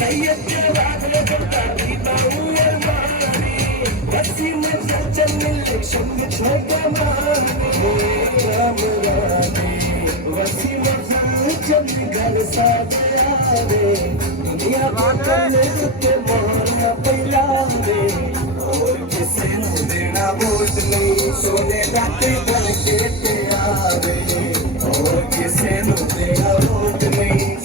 सैयद के वादे बताई बाऊर मारी बसी में चल इलेक्शन में छोटे मारी राम रानी बसी में चल घर साथे आवे दुनिया करने के मोहन पैला दे और किसे न देना वोट नहीं सोने जाते बन के आवे और किसे न देना वोट नहीं